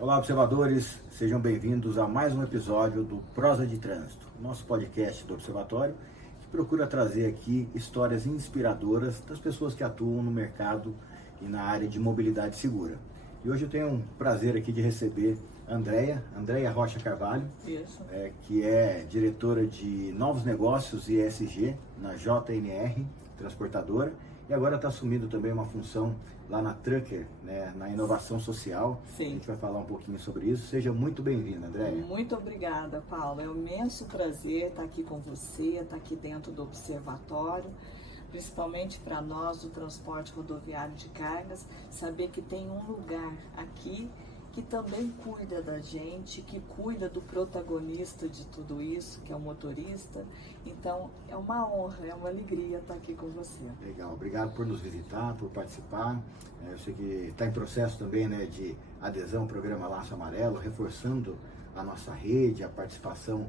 Olá, observadores, sejam bem-vindos a mais um episódio do Prosa de Trânsito, nosso podcast do Observatório, que procura trazer aqui histórias inspiradoras das pessoas que atuam no mercado e na área de mobilidade segura. E hoje eu tenho um prazer aqui de receber a Andréia Rocha Carvalho, que é diretora de Novos Negócios e ESG na JNR Transportadora, e agora está assumindo também uma função lá na Trucker, né, na inovação social. Sim. A gente vai falar um pouquinho sobre isso. Seja muito bem-vinda, Andréia. Muito obrigada, Paulo. É um imenso prazer estar aqui com você, estar aqui dentro do Observatório, principalmente para nós do transporte rodoviário de cargas, saber que tem um lugar aqui que também cuida da gente, que cuida do protagonista de tudo isso, que é o motorista. Então, é uma honra, é uma alegria estar aqui com você. Legal, obrigado por nos visitar, por participar. Eu sei que está em processo também, né, de adesão ao programa Laço Amarelo, reforçando a nossa rede, a participação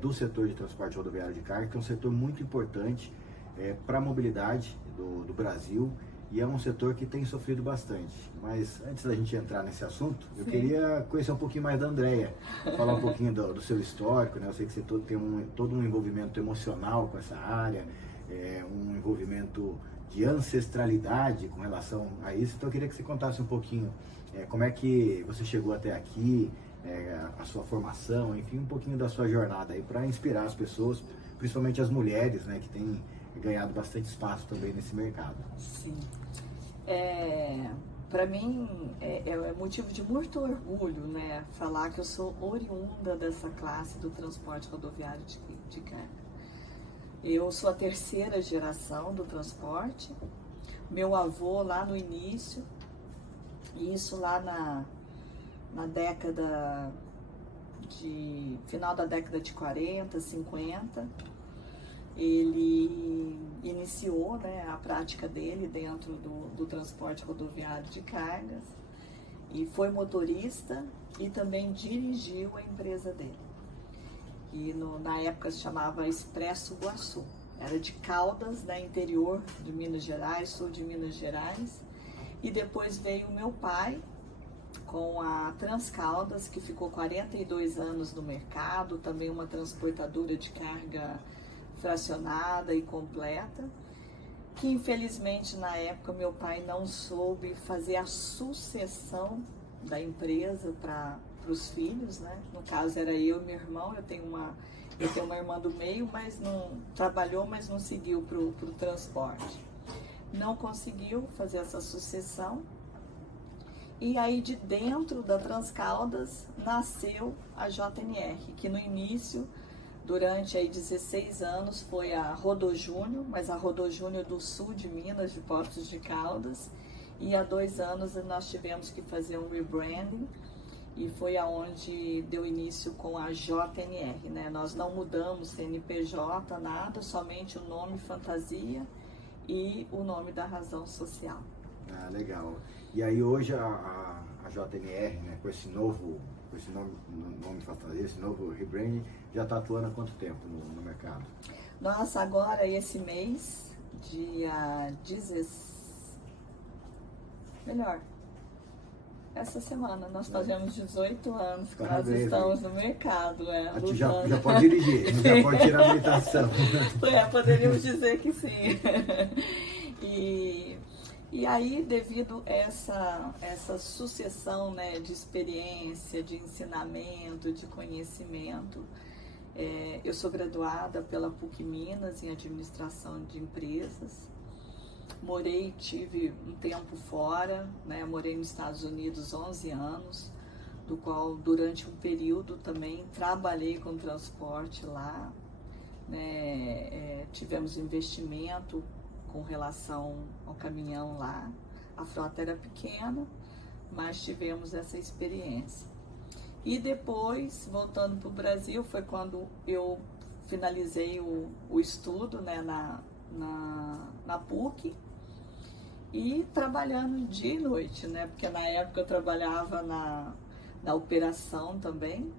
do setor de transporte rodoviário de carga, que é um setor muito importante para a mobilidade do Brasil. E é um setor que tem sofrido bastante. Mas antes da gente entrar nesse assunto, eu queria conhecer um pouquinho mais da Andréia, falar um pouquinho do seu histórico, né? Eu sei que você tem todo um envolvimento emocional com essa área, um envolvimento de ancestralidade com relação a isso. Então eu queria que você contasse um pouquinho como é que você chegou até aqui, a sua formação, enfim, um pouquinho da sua jornada aí para inspirar as pessoas, principalmente as mulheres, né, que têm ganhado bastante espaço também nesse mercado. Sim. Para mim é motivo de muito orgulho, né, falar que eu sou oriunda dessa classe do transporte rodoviário de carga. Eu sou a terceira geração do transporte. Meu avô lá no início, isso lá na década final da década de 40, 50, ele iniciou, né, a prática dele dentro do transporte rodoviário de cargas e foi motorista e também dirigiu a empresa dele. E na época se chamava Expresso Guaçu. Era de Caldas, né, interior de Minas Gerais, sul de Minas Gerais. E depois veio o meu pai com a Transcaldas, que ficou 42 anos no mercado, também uma transportadora de carga fracionada e completa, que infelizmente na época meu pai não soube fazer a sucessão da empresa para os filhos, né? No caso era eu e meu irmão. Eu tenho uma irmã do meio, mas não trabalhou, mas não seguiu para o transporte. Não conseguiu fazer essa sucessão. E aí de dentro da Transcaldas nasceu a JNR, que no início, durante aí 16 anos, foi a Rodojúnior, mas a Rodojúnior do sul de Minas, de Poços de Caldas. E há 2 anos nós tivemos que fazer um rebranding e foi aonde deu início com a JNR, né? Nós não mudamos CNPJ, nada, somente o nome fantasia e o nome da razão social. Ah, legal. E aí hoje a JNR, né, com esse nome fantasia, esse novo rebranding, já está atuando há quanto tempo no mercado? Nossa, agora esse mês, dia 16... Essa semana nós fazemos 18 anos que nós estamos no mercado. Já pode dirigir, já pode tirar a habilitação. Poderíamos dizer que sim. E aí, devido a essa sucessão, né, de experiência, de ensinamento, de conhecimento, eu sou graduada pela PUC Minas em Administração de Empresas. Tive um tempo fora, né, morei nos Estados Unidos 11 anos, do qual durante um período também trabalhei com transporte lá, né, tivemos investimento com relação ao caminhão lá. A frota era pequena, mas tivemos essa experiência. E depois, voltando para o Brasil, foi quando eu finalizei o estudo, né, na PUC, e trabalhando dia e noite, né, porque na época eu trabalhava na operação também.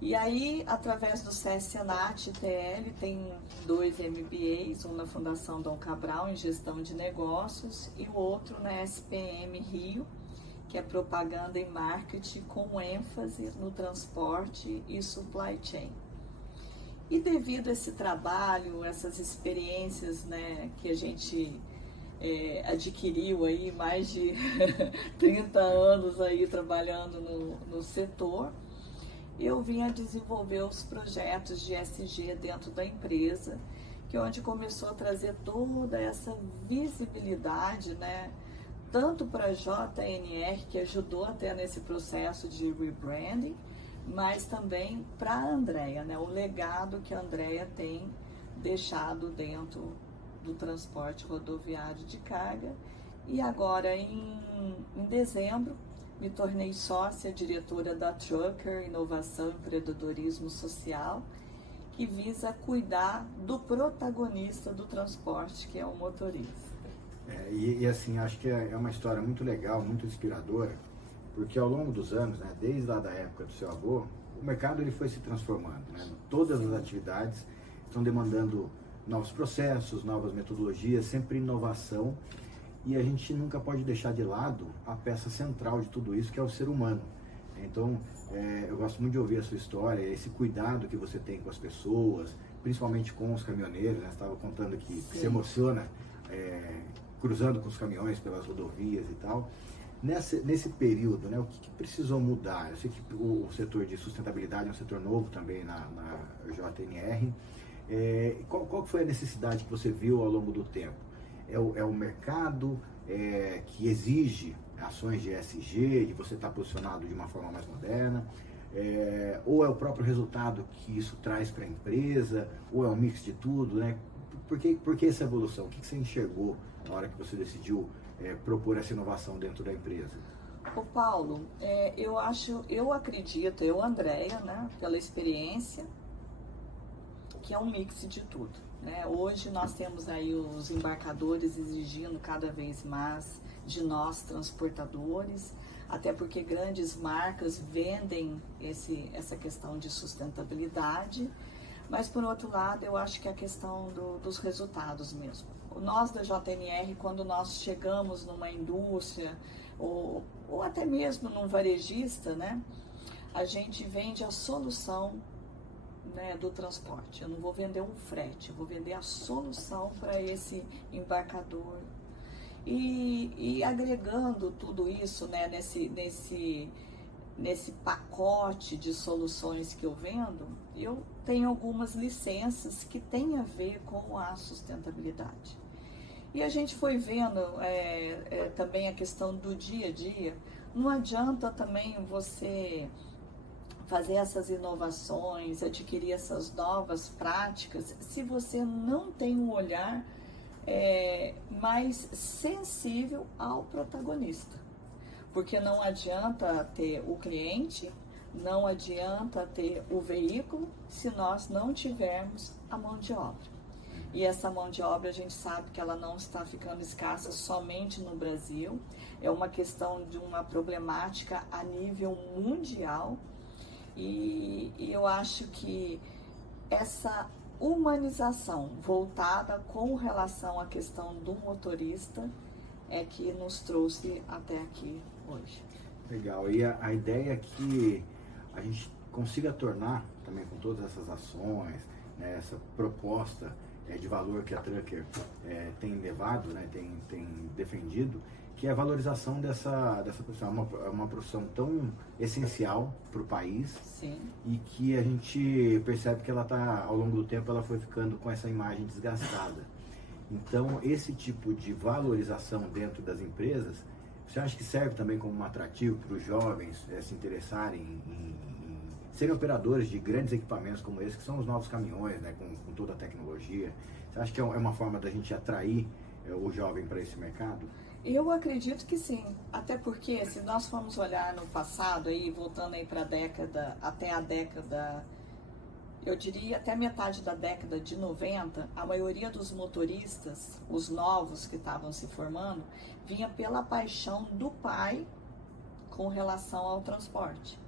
E aí, através do SESC Senat TL, tem 2 MBAs, um na Fundação Dom Cabral, em Gestão de Negócios, e o outro na SPM Rio, que é propaganda e marketing com ênfase no transporte e supply chain. E devido a esse trabalho, essas experiências, né, que a gente adquiriu aí mais de 30 anos aí trabalhando no setor, eu vim a desenvolver os projetos de ESG dentro da empresa, que é onde começou a trazer toda essa visibilidade, né, tanto para a JNR, que ajudou até nesse processo de rebranding, mas também para a Andrea, né, o legado que a Andrea tem deixado dentro do transporte rodoviário de carga. E agora, em dezembro, me tornei sócia diretora da Trucker Inovação e Empreendedorismo Social, que visa cuidar do protagonista do transporte, que é o motorista. E assim, acho que é uma história muito legal, muito inspiradora, porque ao longo dos anos, né, desde lá da época do seu avô, o mercado ele foi se transformando, né? Todas as atividades estão demandando novos processos, novas metodologias, sempre inovação, e a gente nunca pode deixar de lado a peça central de tudo isso, que é o ser humano. Então, eu gosto muito de ouvir a sua história, esse cuidado que você tem com as pessoas, principalmente com os caminhoneiros, né? Você estava contando que se emociona cruzando com os caminhões pelas rodovias e tal. Nesse período, né, o que precisou mudar? Eu sei que o setor de sustentabilidade é um setor novo também na JNR. Qual foi a necessidade que você viu ao longo do tempo? É o mercado que exige ações de ESG, de você estar posicionado de uma forma mais moderna? Ou é o próprio resultado que isso traz para a empresa? Ou é um mix de tudo, né? Por que essa evolução? O que você enxergou na hora que você decidiu propor essa inovação dentro da empresa? Ô Paulo, eu acredito, Andrea, né, pela experiência, que é um mix de tudo, né? Hoje nós temos aí os embarcadores exigindo cada vez mais de nós, transportadores, até porque grandes marcas vendem essa questão de sustentabilidade, mas por outro lado eu acho que é a questão dos resultados mesmo. Nós da JNR, quando nós chegamos numa indústria ou até mesmo num varejista, né, a gente vende a solução, né, do transporte. Eu não vou vender um frete, eu vou vender a solução para esse embarcador. E agregando tudo isso, né, nesse pacote de soluções que eu vendo, eu tenho algumas licenças que têm a ver com a sustentabilidade. E a gente foi vendo também a questão do dia a dia. Não adianta também você fazer essas inovações, adquirir essas novas práticas, se você não tem um olhar mais sensível ao protagonista. Porque não adianta ter o cliente, não adianta ter o veículo, se nós não tivermos a mão de obra. E essa mão de obra a gente sabe que ela não está ficando escassa somente no Brasil, é uma questão de uma problemática a nível mundial. E eu acho que essa humanização voltada com relação à questão do motorista é que nos trouxe até aqui hoje. Legal, e a ideia é que a gente consiga tornar, também com todas essas ações, né, essa proposta de valor que a Trucker tem levado, né, tem defendido, que é a valorização dessa profissão. É uma profissão tão essencial para o país. Sim. E que a gente percebe que ela tá, ao longo do tempo, ela foi ficando com essa imagem desgastada. Então, esse tipo de valorização dentro das empresas, você acha que serve também como um atrativo para os jovens se interessarem em serem operadores de grandes equipamentos como esse, que são os novos caminhões, né, com toda a tecnologia? Você acha que é uma forma da gente atrair o jovem para esse mercado? Eu acredito que sim, até porque se nós formos olhar no passado, aí, voltando aí para até a década, eu diria até metade da década de 90, a maioria dos motoristas, os novos que estavam se formando, vinha pela paixão do pai com relação ao transporte.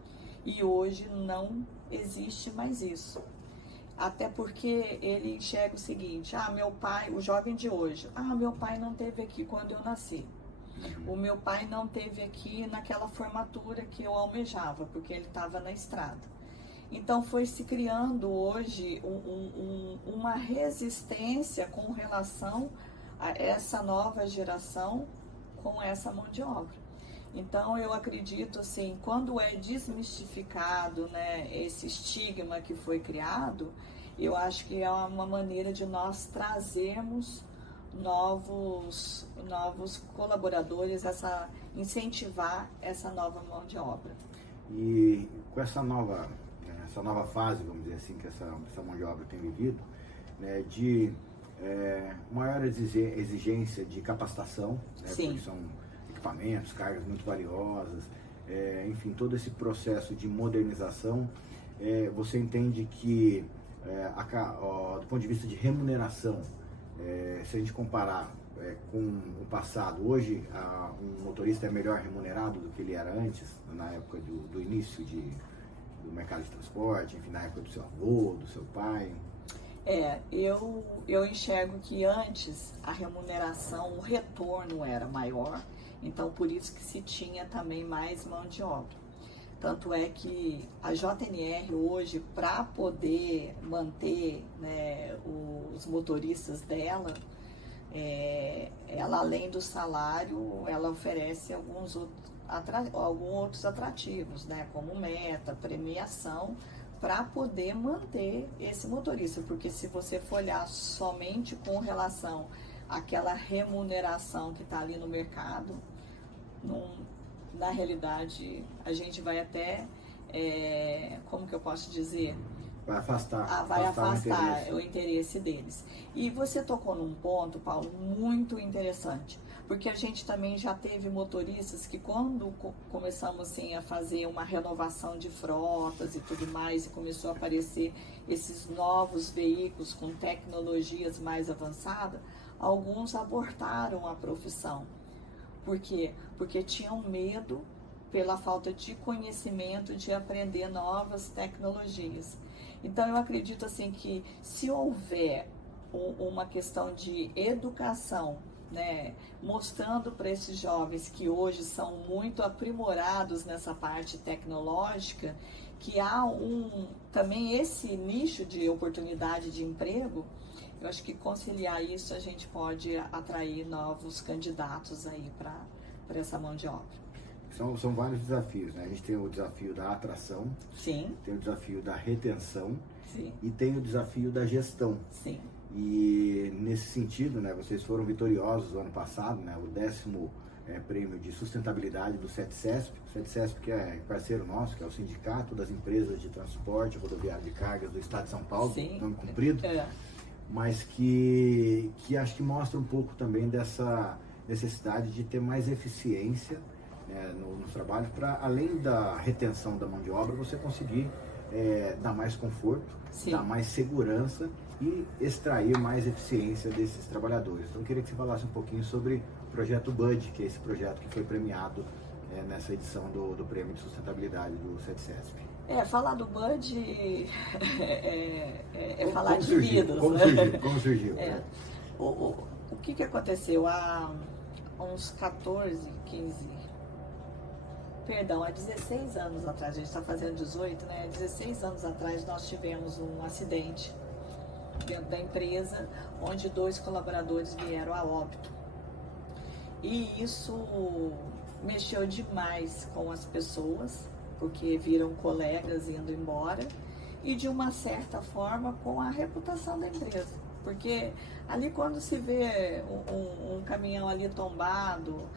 E hoje não existe mais isso. Até porque ele enxerga o seguinte: meu pai, o jovem de hoje, meu pai não esteve aqui quando eu nasci. O meu pai não teve aqui naquela formatura que eu almejava, porque ele estava na estrada. Então foi se criando hoje uma resistência com relação a essa nova geração com essa mão de obra. Então eu acredito assim, quando é desmistificado, né, esse estigma que foi criado, eu acho que é uma maneira de nós trazermos novos colaboradores, incentivar essa nova mão de obra. E com essa nova fase, vamos dizer assim, que essa mão de obra tem vivido, né, de maior exigência de capacitação, né, porque são equipamentos, cargas muito valiosas, enfim, todo esse processo de modernização, você entende que, do ponto de vista de remuneração, se a gente comparar com o passado, hoje um motorista é melhor remunerado do que ele era antes, na época do início do mercado de transporte, enfim, na época do seu avô, do seu pai? Eu enxergo que antes a remuneração, o retorno era maior, então por isso que se tinha também mais mão de obra. Tanto é que a JNR hoje, para poder manter, né, os motoristas dela, ela além do salário, ela oferece alguns outros atrativos, né, como meta, premiação, para poder manter esse motorista, porque se você for olhar somente com relação àquela remuneração que está ali no mercado, na realidade a gente vai até, como que eu posso dizer? Vai afastar. Vai afastar o interesse deles. E você tocou num ponto, Paulo, muito interessante, porque a gente também já teve motoristas que quando começamos assim, a fazer uma renovação de frotas e tudo mais, e começou a aparecer esses novos veículos com tecnologias mais avançadas, alguns abortaram a profissão. Por quê? Porque tinham medo pela falta de conhecimento de aprender novas tecnologias. Então eu acredito assim que se houver uma questão de educação, né, mostrando para esses jovens que hoje são muito aprimorados nessa parte tecnológica, que há também esse nicho de oportunidade de emprego, eu acho que conciliar isso a gente pode atrair novos candidatos aí para essa mão de obra. São vários desafios, né? A gente tem o desafio da atração, sim, tem o desafio da retenção, sim, e tem o desafio da gestão. Sim. E nesse sentido, né, vocês foram vitoriosos no ano passado, né, o 10º prêmio de sustentabilidade do CETCESP. O CETCESP, que é parceiro nosso, que é o Sindicato das Empresas de Transporte Rodoviário de Cargas do Estado de São Paulo, sim, nome comprido, mas que acho que mostra um pouco também dessa necessidade de ter mais eficiência, né, nos trabalhos, para além da retenção da mão de obra, você conseguir dar mais conforto, sim, dar mais segurança e extrair mais eficiência desses trabalhadores. Então eu queria que você falasse um pouquinho sobre o projeto BUD, que é esse projeto que foi premiado nessa edição do Prêmio de Sustentabilidade do CETCESP. Falar do BUD falar de vidas. Como surgiu? O que aconteceu há uns há 16 anos atrás, a gente está fazendo 18, né? 16 anos atrás nós tivemos um acidente dentro da empresa, onde 2 colaboradores vieram a óbito. E isso mexeu demais com as pessoas, porque viram colegas indo embora, e de uma certa forma com a reputação da empresa. Porque ali quando se vê um caminhão ali tombado,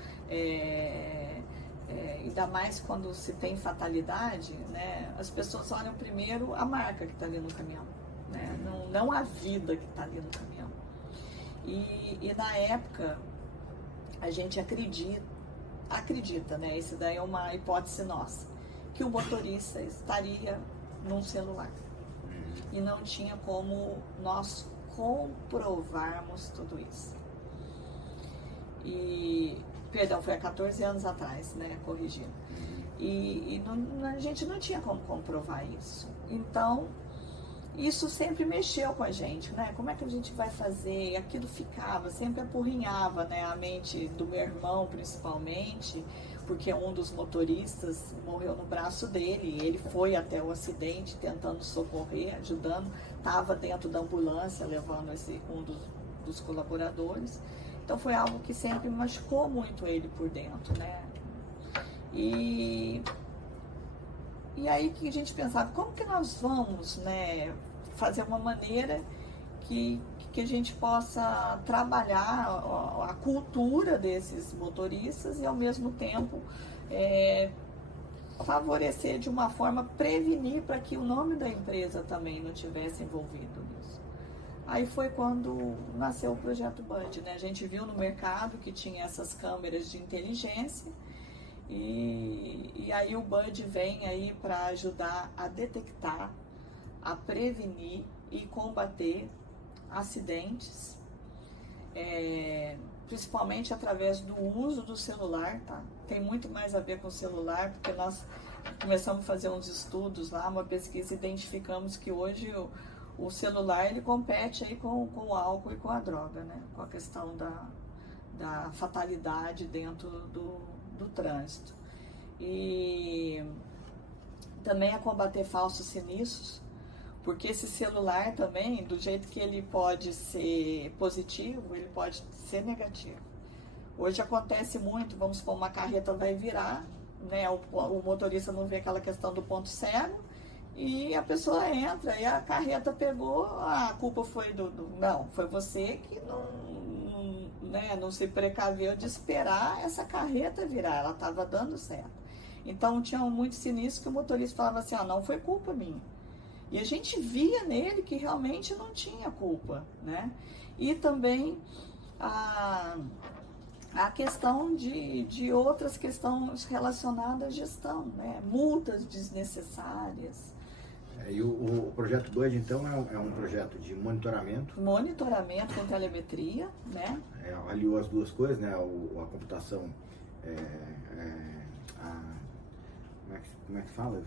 ainda mais quando se tem fatalidade, né, as pessoas olham primeiro a marca que está ali no caminhão, né, não a vida que está ali no caminhão. E na época, a gente acredita, né, isso daí é uma hipótese nossa, que o motorista estaria num celular. E não tinha como nós comprovarmos tudo isso. Perdão, foi há 14 anos atrás, né, corrigindo. A gente não tinha como comprovar isso. Então, isso sempre mexeu com a gente, né? Como é que a gente vai fazer? Aquilo ficava, sempre apurrinhava, né? A mente do meu irmão, principalmente, porque um dos motoristas morreu no braço dele, e ele foi até o acidente tentando socorrer, ajudando, estava dentro da ambulância levando um dos colaboradores. Então foi algo que sempre machucou muito ele por dentro, né? E aí que a gente pensava, como que nós vamos, né, fazer uma maneira que a gente possa trabalhar a cultura desses motoristas e ao mesmo tempo favorecer de uma forma, prevenir para que o nome da empresa também não tivesse envolvido nisso. Aí foi quando nasceu o Projeto Bud, né? A gente viu no mercado que tinha essas câmeras de inteligência. E aí o Bud vem aí para ajudar a detectar, a prevenir e combater acidentes, principalmente através do uso do celular, tá? Tem muito mais a ver com o celular, porque nós começamos a fazer uns estudos lá, uma pesquisa, identificamos que hoje o celular ele compete aí com o álcool e com a droga, né? Com a questão da fatalidade dentro do trânsito. E também a combater falsos sinistros, porque esse celular também, do jeito que ele pode ser positivo, ele pode ser negativo. Hoje acontece muito, vamos supor, uma carreta vai virar, né, o motorista não vê aquela questão do ponto cego, e a pessoa entra, e a carreta pegou, a culpa foi não, foi você que não se precaveu de esperar essa carreta virar, ela estava dando certo. Então tinha muitos sinistros que o motorista falava assim, não foi culpa minha. E a gente via nele que realmente não tinha culpa, né? E também a questão de outras questões relacionadas à gestão, né? Multas desnecessárias. E o Projeto Bud, então, é um projeto de monitoramento. Monitoramento com telemetria, né? Aliou as duas coisas, né? A computação, como é que fala?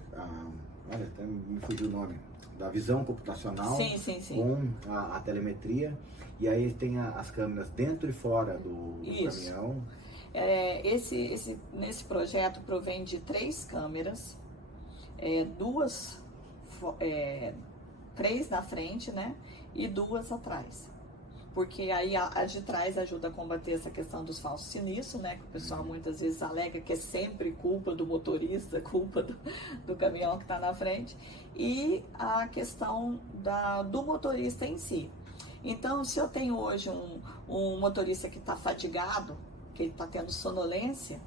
Olha, até me fugiu o nome. Da visão computacional sim. Com a telemetria. E aí tem as câmeras dentro e fora do caminhão. Nesse projeto provém de 3 câmeras, 3 na frente, né? E 2 atrás. Porque aí a de trás ajuda a combater essa questão dos falsos sinistros, né? Que o pessoal muitas vezes alega que é sempre culpa do motorista, culpa do caminhão que está na frente. E a questão do motorista em si. Então, se eu tenho hoje um motorista que está fadigado, que ele está tendo sonolência,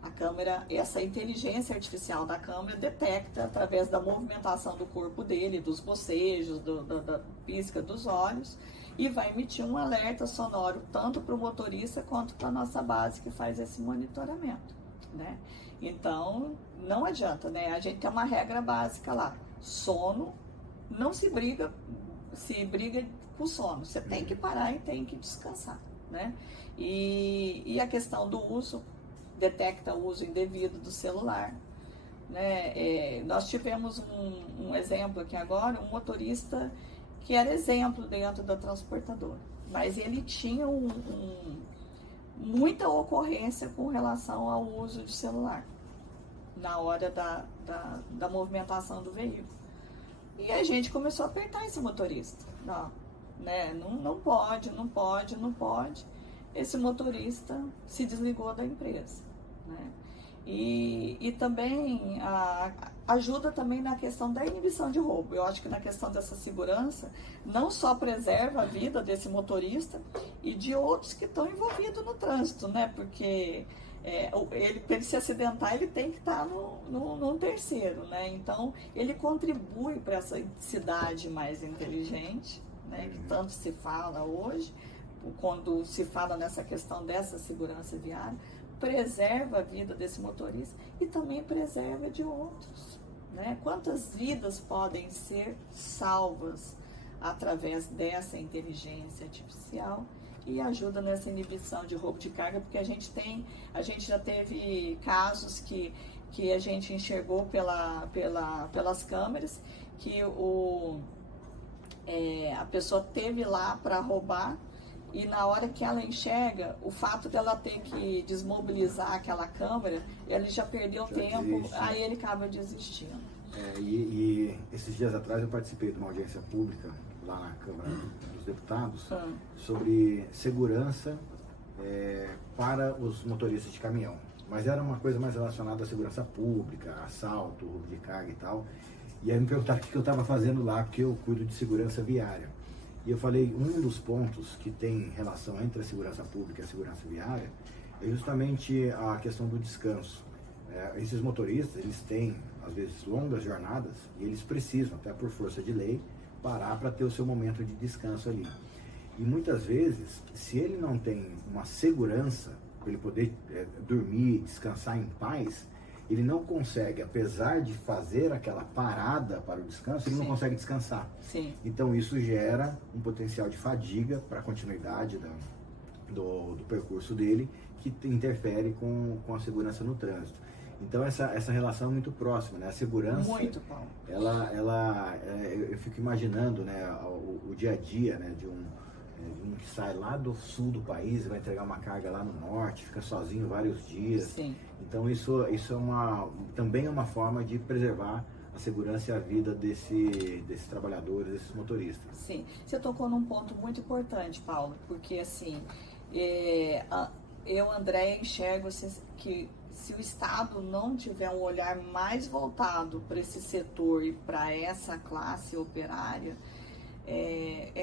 a câmera, essa inteligência artificial da câmera detecta através da movimentação do corpo dele, dos bocejos, da pisca dos olhos, e vai emitir um alerta sonoro tanto para o motorista quanto para a nossa base que faz esse monitoramento, né? Então, não adianta, né? A gente tem uma regra básica lá, sono, não se briga com sono, você tem que parar e tem que descansar, né? E a questão do uso, detecta o uso indevido do celular, né? Nós tivemos um exemplo aqui agora, um motorista que era exemplo dentro da transportadora, mas ele tinha muita ocorrência com relação ao uso de celular na hora da movimentação do veículo. E a gente começou a apertar esse motorista. Não pode. Esse motorista se desligou da empresa, né? E também ajuda também na questão da inibição de roubo. Eu acho que na questão dessa segurança, não só preserva a vida desse motorista e de outros que estão envolvidos no trânsito, né? Porque para ele se acidentar, ele tem que estar num terceiro, né? Então, ele contribui para essa cidade mais inteligente, né? Que tanto se fala hoje, quando se fala nessa questão dessa segurança viária, preserva a vida desse motorista e também preserva de outros, né? Quantas vidas podem ser salvas através dessa inteligência artificial e ajuda nessa inibição de roubo de carga, porque a gente já teve casos que a gente enxergou pelas câmeras que o a pessoa teve lá para roubar, e na hora que ela enxerga, o fato dela ter que desmobilizar aquela câmera, ele já perdeu tempo, desiste. Aí ele acaba desistindo. E esses dias atrás eu participei de uma audiência pública lá na Câmara dos Deputados sobre segurança para os motoristas de caminhão. Mas era uma coisa mais relacionada à segurança pública, assalto, roubo de carga e tal. E aí me perguntaram o que eu estava fazendo lá, porque eu cuido de segurança viária. E eu falei, um dos pontos que tem relação entre a segurança pública e a segurança viária é justamente a questão do descanso. Esses motoristas, eles têm, às vezes, longas jornadas e eles precisam, até por força de lei, parar para ter o seu momento de descanso ali. E muitas vezes, se ele não tem uma segurança para ele poder dormir, descansar em paz, ele não consegue, apesar de fazer aquela parada para o descanso, ele não consegue descansar. Sim. Então isso gera um potencial de fadiga para a continuidade do percurso dele, que interfere com a segurança no trânsito. Então essa relação é muito próxima, né? A segurança, muito, Paulo. Eu fico imaginando, né, o dia a dia, né, de um que sai lá do sul do país, vai entregar uma carga lá no norte, fica sozinho vários dias. Sim. Então isso também é uma forma de preservar a segurança e a vida desses trabalhadores, desses motoristas. Sim, você tocou num ponto muito importante, Paulo, porque assim, eu, André, enxergo que se o Estado não tiver um olhar mais voltado para esse setor e para essa classe operária,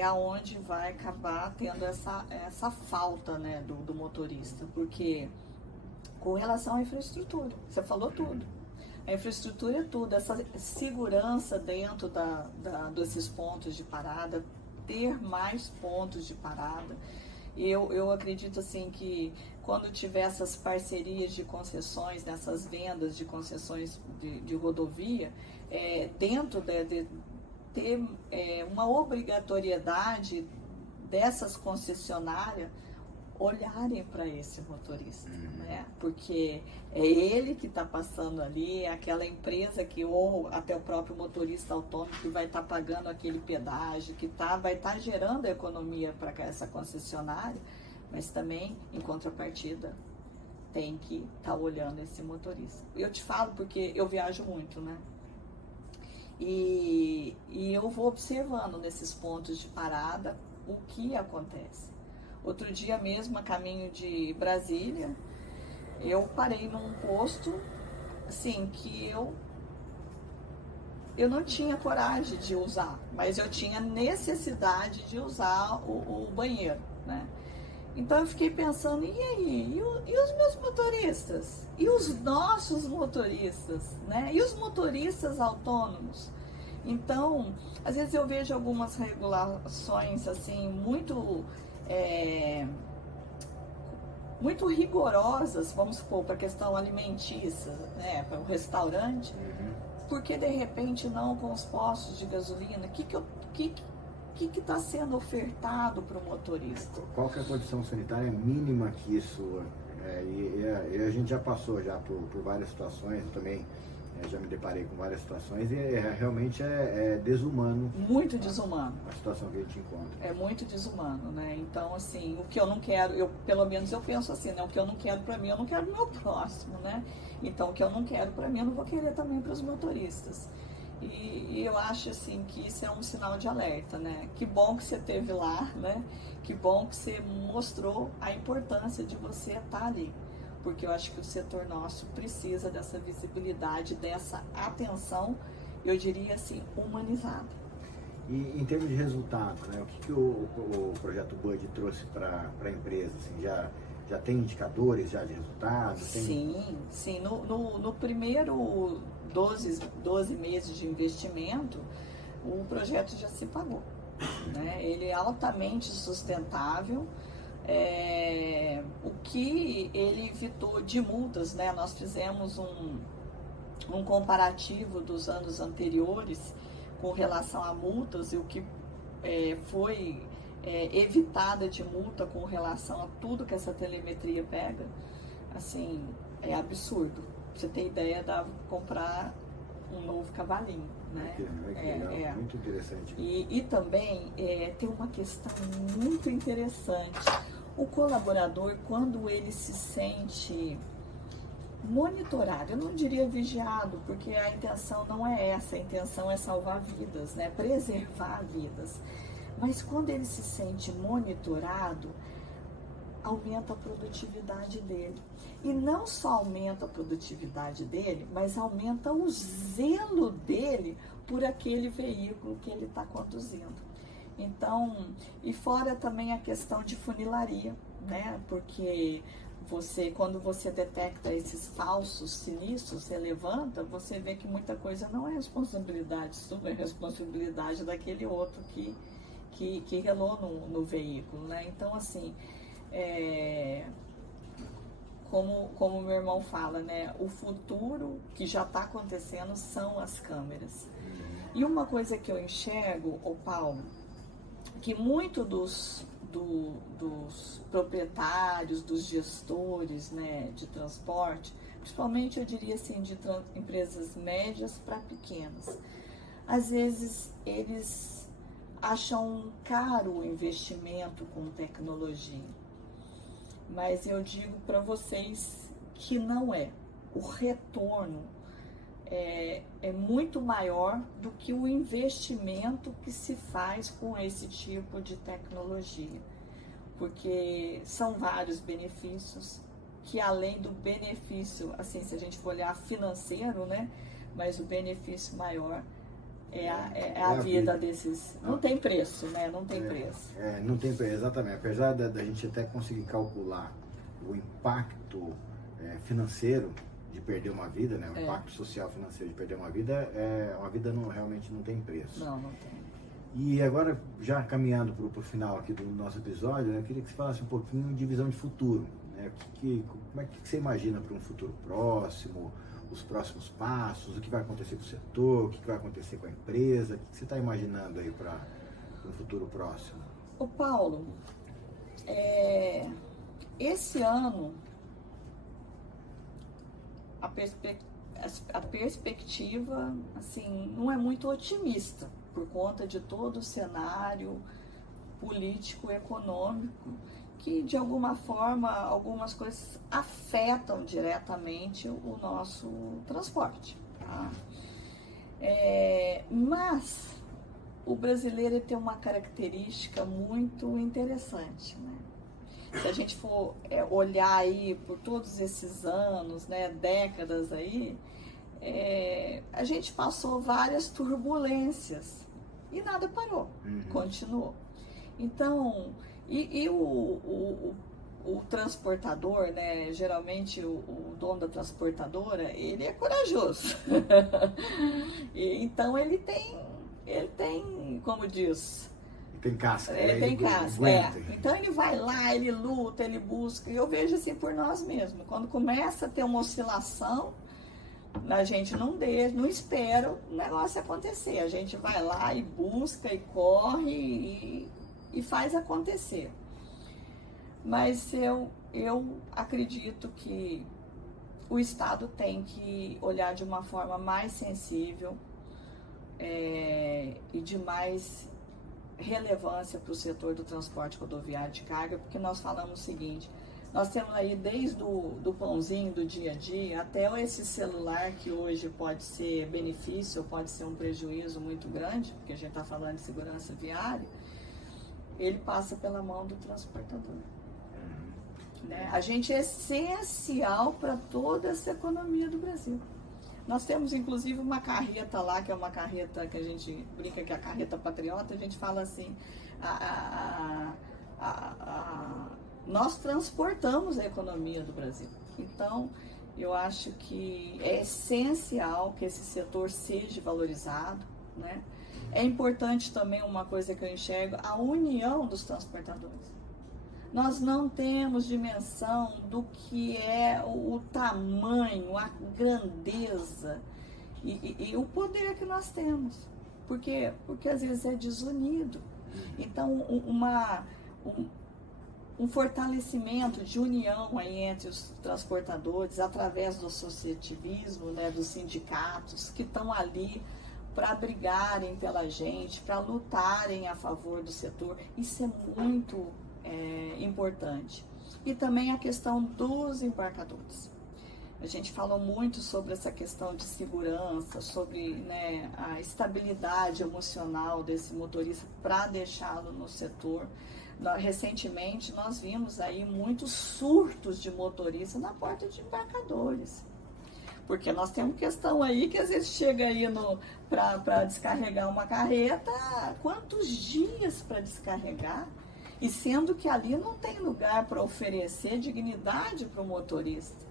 aonde vai acabar tendo essa falta, né, do motorista, porque com relação à infraestrutura, você falou tudo, a infraestrutura é tudo, essa segurança dentro desses pontos de parada, ter mais pontos de parada. Eu acredito assim que quando tiver essas parcerias de concessões, nessas vendas de concessões de rodovia, dentro de ter uma obrigatoriedade dessas concessionárias olharem para esse motorista, né? Porque é ele que está passando ali, é aquela empresa ou até o próprio motorista autônomo que vai estar pagando aquele pedágio, que vai estar gerando economia para essa concessionária, mas também, em contrapartida, tem que estar olhando esse motorista. Eu te falo porque eu viajo muito, né? E eu vou observando nesses pontos de parada o que acontece. Outro dia mesmo, a caminho de Brasília, eu parei num posto, assim, que eu não tinha coragem de usar, mas eu tinha necessidade de usar o banheiro, né? Então eu fiquei pensando, e aí? E os meus motoristas? E os nossos motoristas, né? E os motoristas autônomos? Então, às vezes eu vejo algumas regulações, assim, muito rigorosas, vamos supor, para a questão alimentícia, né, para o restaurante, porque de repente não com os postos de gasolina, o que está sendo ofertado para o motorista? Qual que é a condição sanitária mínima que isso e a gente já passou por várias situações, eu também já me deparei com várias situações e realmente é desumano. Muito desumano. A situação que a gente encontra. É muito desumano, né? Então, assim, o que eu não quero, pelo menos eu penso assim, né? O que eu não quero para mim, eu não quero pro meu próximo, né? Então, o que eu não quero para mim, eu não vou querer também para os motoristas. E eu acho, assim, que isso é um sinal de alerta, né? Que bom que você esteve lá, né? Que bom que você mostrou a importância de você estar ali. Porque eu acho que o setor nosso precisa dessa visibilidade, dessa atenção, eu diria assim, humanizada. E em termos de resultado, né, o que o projeto Bud trouxe para a empresa? Assim, já tem indicadores já de resultados? Sim. No primeiro 12 meses de investimento, o projeto já se pagou, né? Ele é altamente sustentável. O que ele evitou de multas, né? Nós fizemos um comparativo dos anos anteriores com relação a multas e o que foi evitada de multa com relação a tudo que essa telemetria pega, assim, é absurdo. Pra você ter ideia, dá pra comprar um novo cavalinho. Né? Legal, muito interessante. E também tem uma questão muito interessante. O colaborador, quando ele se sente monitorado, eu não diria vigiado, porque a intenção não é essa, a intenção é salvar vidas, né? Preservar vidas. Mas quando ele se sente monitorado, aumenta a produtividade dele. E não só aumenta a produtividade dele, mas aumenta o zelo dele por aquele veículo que ele está conduzindo. Então, e fora também a questão de funilaria, né? Porque quando você detecta esses falsos sinistros, você levanta, você vê que muita coisa não é responsabilidade sua, é responsabilidade daquele outro que relou no veículo, né? Então, assim, como meu irmão fala, né? O futuro que já está acontecendo são as câmeras. E uma coisa que eu enxergo, Paulo, que muito dos proprietários, dos gestores, né, de transporte, principalmente eu diria assim, de empresas médias para pequenas, às vezes eles acham caro o investimento com tecnologia. Mas eu digo para vocês que não é. O retorno é muito maior do que o investimento que se faz com esse tipo de tecnologia. Porque são vários benefícios, que além do benefício, assim, se a gente for olhar financeiro, né? Mas o benefício maior é a vida desses. Não tem preço, né? Não tem preço. Não tem preço, exatamente. Apesar da gente até conseguir calcular o impacto financeiro de perder uma vida, né? O impacto social financeiro de perder uma vida realmente não tem preço. Não tem. E agora, já caminhando para o final aqui do nosso episódio, eu queria que você falasse um pouquinho de visão de futuro, né? Como é que você imagina para um futuro próximo, os próximos passos, o que vai acontecer com o setor, o que vai acontecer com a empresa, o que você está imaginando aí para um futuro próximo? Ô Paulo, esse ano a perspectiva assim, não é muito otimista, por conta de todo o cenário político e econômico, que de alguma forma, algumas coisas afetam diretamente o nosso transporte. Tá? Mas o brasileiro tem uma característica muito interessante, né? Se a gente for olhar aí por todos esses anos, né, décadas aí, a gente passou várias turbulências e nada parou, continuou. Então, o transportador, né, geralmente o dono da transportadora, ele é corajoso. Então ele tem, como diz... Tem casca. Ele tem casca, Então ele vai lá, ele luta, ele busca. E eu vejo assim por nós mesmos. Quando começa a ter uma oscilação, a gente não espera o negócio acontecer. A gente vai lá e busca e corre e faz acontecer. Mas eu acredito que o Estado tem que olhar de uma forma mais sensível e de mais relevância para o setor do transporte rodoviário de carga, porque nós falamos o seguinte: nós temos aí desde do pãozinho do dia a dia até esse celular, que hoje pode ser benefício ou pode ser um prejuízo muito grande, porque a gente está falando de segurança viária, ele passa pela mão do transportador. Né? A gente é essencial para toda essa economia do Brasil. Nós temos, inclusive, uma carreta lá, que é uma carreta que a gente brinca que é a carreta patriota. A gente fala assim, nós transportamos a economia do Brasil. Então, eu acho que é essencial que esse setor seja valorizado, né? É importante também uma coisa que eu enxergo, a união dos transportadores. Nós não temos dimensão do que é o tamanho, a grandeza e o poder que nós temos. Por quê? Porque às vezes é desunido. Então, um fortalecimento de união aí entre os transportadores, através do associativismo, né, dos sindicatos que estão ali para brigarem pela gente, para lutarem a favor do setor. Isso é muito importante. E também a questão dos embarcadores. A gente falou muito sobre essa questão de segurança, sobre, né, a estabilidade emocional desse motorista para deixá-lo no setor. Recentemente nós vimos aí muitos surtos de motoristas na porta de embarcadores. Porque nós temos questão aí que às vezes chega aí para descarregar uma carreta, quantos dias para descarregar? E sendo que ali não tem lugar para oferecer dignidade para o motorista.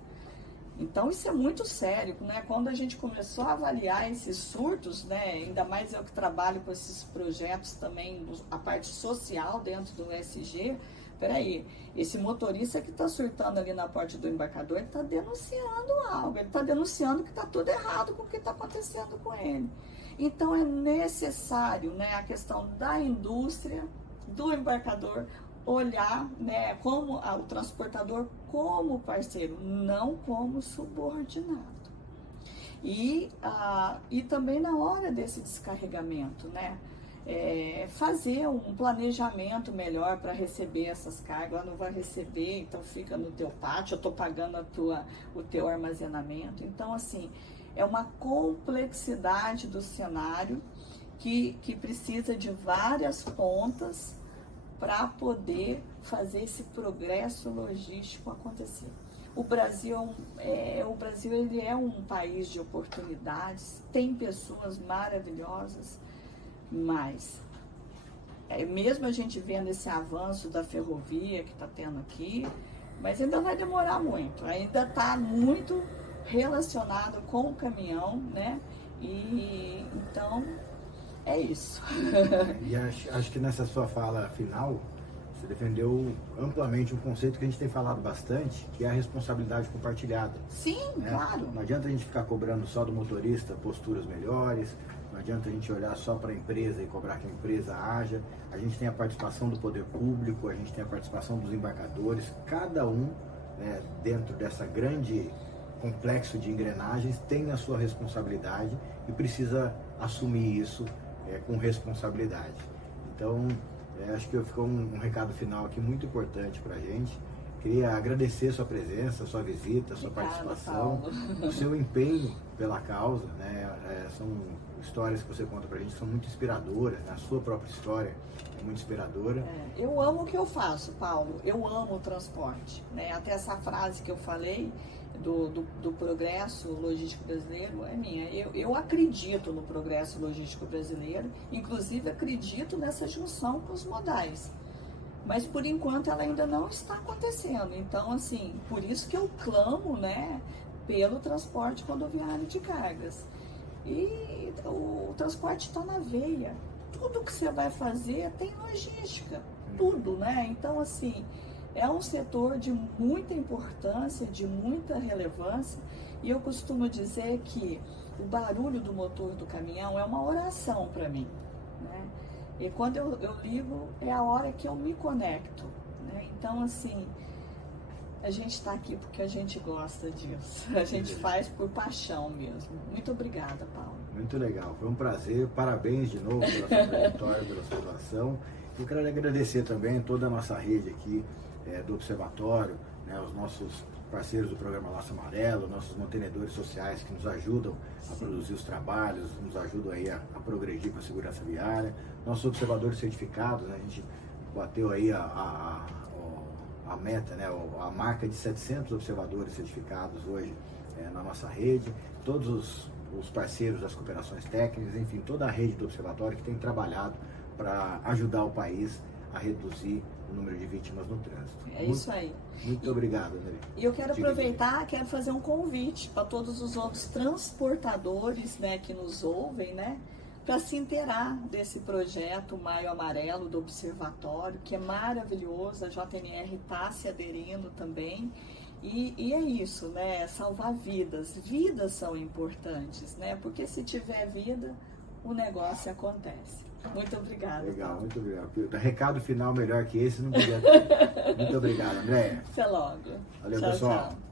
Então isso é muito sério, né? Quando a gente começou a avaliar esses surtos, né? Ainda mais eu que trabalho com esses projetos também, a parte social dentro do ESG, peraí, esse motorista que está surtando ali na porta do embarcador, ele está denunciando algo, ele está denunciando que está tudo errado com o que está acontecendo com ele. Então é necessário, né, a questão da indústria, do embarcador, olhar, né, como o transportador como parceiro, não como subordinado. E também na hora desse descarregamento, né, fazer um planejamento melhor para receber essas cargas. Ela não vai receber, então fica no teu pátio, eu estou pagando o teu armazenamento. Então, assim, é uma complexidade do cenário que precisa de várias pontas para poder fazer esse progresso logístico acontecer. O Brasil ele é um país de oportunidades, tem pessoas maravilhosas, mas mesmo a gente vendo esse avanço da ferrovia que está tendo aqui, mas ainda vai demorar muito, ainda está muito relacionado com o caminhão, né? E então é isso. E acho que nessa sua fala final, você defendeu amplamente um conceito que a gente tem falado bastante, que é a responsabilidade compartilhada. Sim, né? Claro. Não adianta a gente ficar cobrando só do motorista posturas melhores, não adianta a gente olhar só para a empresa e cobrar que a empresa haja. A gente tem a participação do poder público, a gente tem a participação dos embarcadores, cada um, né, dentro dessa grande complexo de engrenagens tem a sua responsabilidade e precisa assumir isso com responsabilidade. Então, acho que ficou um recado final aqui muito importante para a gente. Queria agradecer a sua presença, a sua visita, a sua participação, o seu empenho pela causa, né? São histórias que você conta pra gente, são muito inspiradoras, né? A sua própria história é muito inspiradora. Eu amo o que eu faço, Paulo, eu amo o transporte, né? Até essa frase que eu falei do progresso logístico brasileiro é minha. Eu acredito no progresso logístico brasileiro, inclusive acredito nessa junção com os modais. Mas por enquanto ela ainda não está acontecendo. Então, assim, por isso que eu clamo, né, pelo transporte rodoviário de cargas. E o transporte está na veia. Tudo que você vai fazer tem logística, tudo, né? Então, assim, é um setor de muita importância, de muita relevância. E eu costumo dizer que o barulho do motor do caminhão é uma oração para mim, né? E quando eu ligo, é a hora que eu me conecto, né? Então, assim, a gente está aqui porque a gente gosta disso. A gente faz por paixão mesmo. Muito obrigada, Paulo. Muito legal. Foi um prazer. Parabéns de novo pela sua trajetória, pela sua doação. Eu quero agradecer também toda a nossa rede aqui do Observatório, né, os nossos parceiros do programa Laço Amarelo, nossos mantenedores sociais que nos ajudam a produzir os trabalhos, nos ajudam aí a progredir com a segurança viária, nossos observadores certificados, né, a gente bateu aí a meta, né, a marca de 700 observadores certificados hoje na nossa rede, todos os parceiros das cooperações técnicas, enfim, toda a rede do Observatório que tem trabalhado para ajudar o país a reduzir o número de vítimas no trânsito. Isso aí. Muito obrigado, André. E eu quero aproveitar, quero fazer um convite para todos os outros transportadores, né, que nos ouvem, né, para se inteirar desse projeto Maio Amarelo do Observatório, que é maravilhoso, a JNR está se aderindo também. E é isso, né, salvar vidas. Vidas são importantes, né, porque se tiver vida, o negócio acontece. Muito obrigada. Legal, Paulo. Muito obrigado. Recado final melhor que esse não podia ter. Muito obrigado, André. Até logo. Valeu, tchau, pessoal. Tchau.